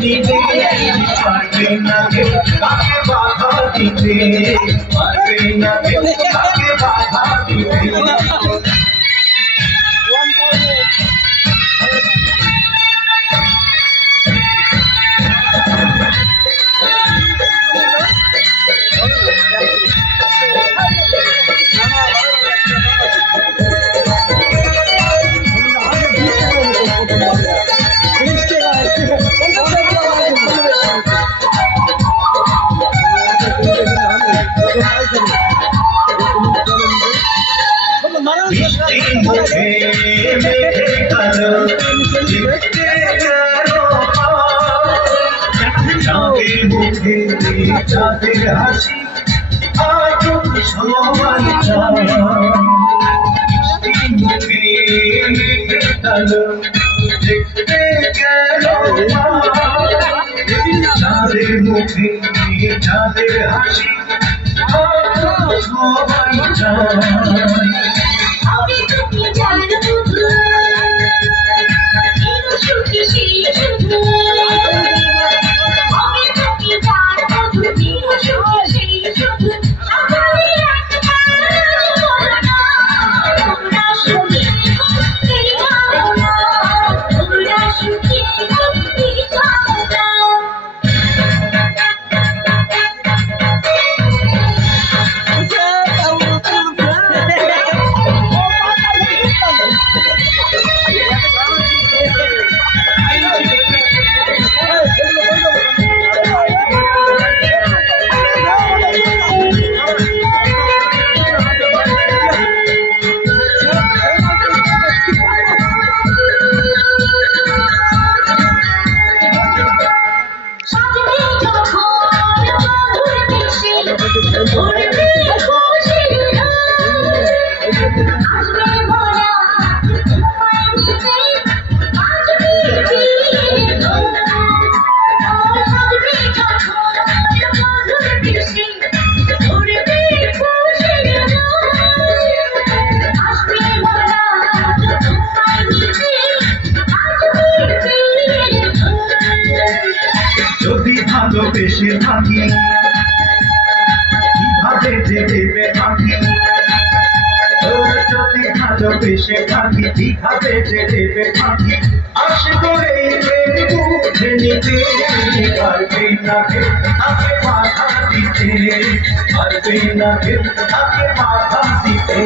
নিতে পারবে না কেউ তাকে বাধা দিতে পারবে না কেউ তাকে বাধা দিতে মুখে মেঘে কালো দেখতে কারো চাঁদের মুখে চাঁদের হাসি আজ সবাই চায় মুখে মেঘে কালো দেখতে কারো চাঁদের মুখে চাঁদের হাসি আজ সবাই চায় যদি ভালোবেসে থাকি কিভাবে যে দেবে থাকি যদি ভালোবেসে থাকি কিভাবে যে দেবে থাকি আসবো এই বুঝে নিতে পারবে না কেউ তাকে বাধা দিতে পারবে না কেউ তাকে বাধা দিতে